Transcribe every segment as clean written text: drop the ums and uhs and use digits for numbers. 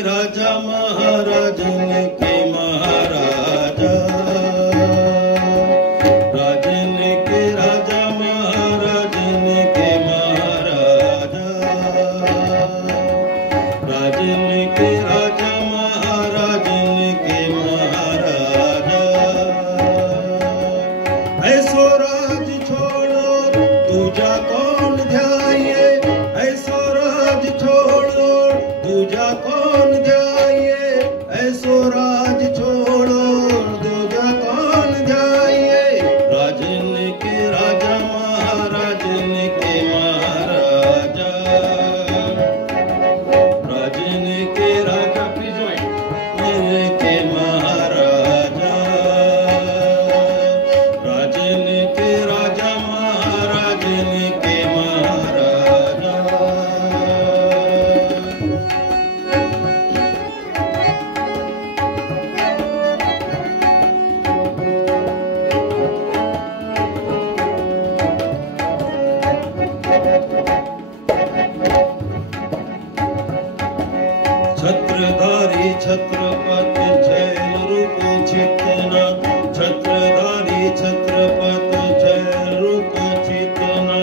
राजा महाराजन के महाराजा, राजन के राजा महाराजन के महाराजा, राजन के राजा महाराजन के महाराजा। ऐसो राज छोड़ो दूजा कौन ध्याये, ऐसो राज छोड़ो दूजा कौन ध्याये, ऐसो राज छोड़ो दूजा कौन ध्याये। राजन के राजा महाराजन के महाराजा, राजन के राजा के महाराजा, राजन के राजा महाराजन के महाराजा। छत्रधारी छत्रपति जय रूप चितना, छत्रधारी छत्रपति जय रूप चितना।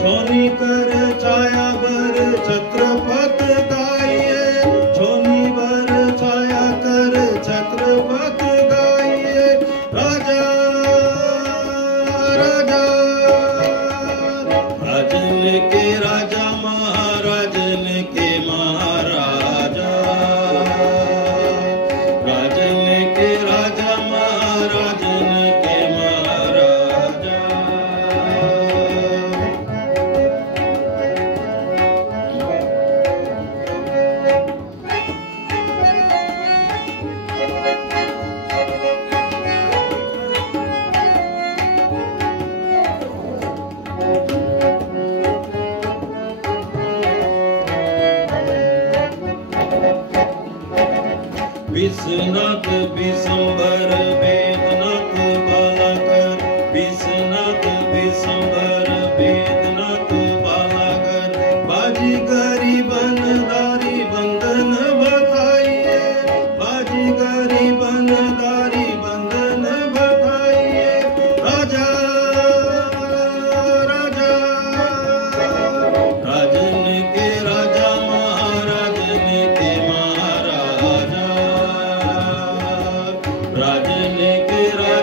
छोनी कर छाया बर छत्रपति गाइए, छोनी बर छाया कर छत्रपति गाइए। राजा राजा राजन के राजा महाराजन के महाराजा, राजन के राजा महाराजन के महाराजा। विश्वनाथ विशंबर वेदनाथ बालाकर, विश्वनाथ विशंबर वेदनाथ बालाकर। बाजीगरी बनदारी बंधन बधाइए, बाजीगरी बनदारी बंधन बधाइए। राजा राजा राजन के राजा महाराजन के महाराजा, राजन के राजा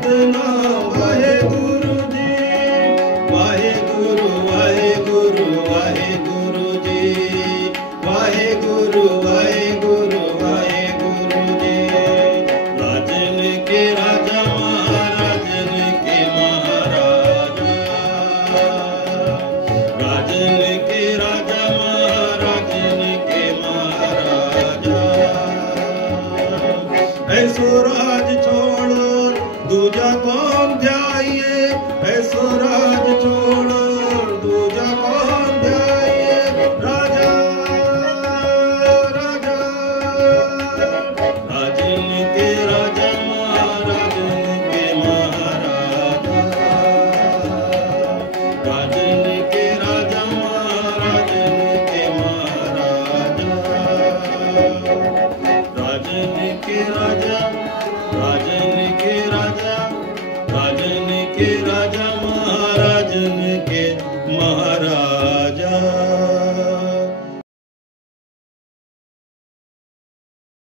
सतनाम वाहेगुरु जी, वाहेगुरु वाहेगुरु वाहेगुरु जी, वाहेगुरु वाहेगुरु वाहेगुरु जी। राजन के राजा महाराजन के महाराजा, राजन के राजा महाराजन के महाराजा। ऐसो राज छोड़ो दूजा कौन ध्याये, ऐसो राज छोड़ो दूजा कौन ध्याये। राजा राजा राजन के राजा महाराजन के महाराजा, राजन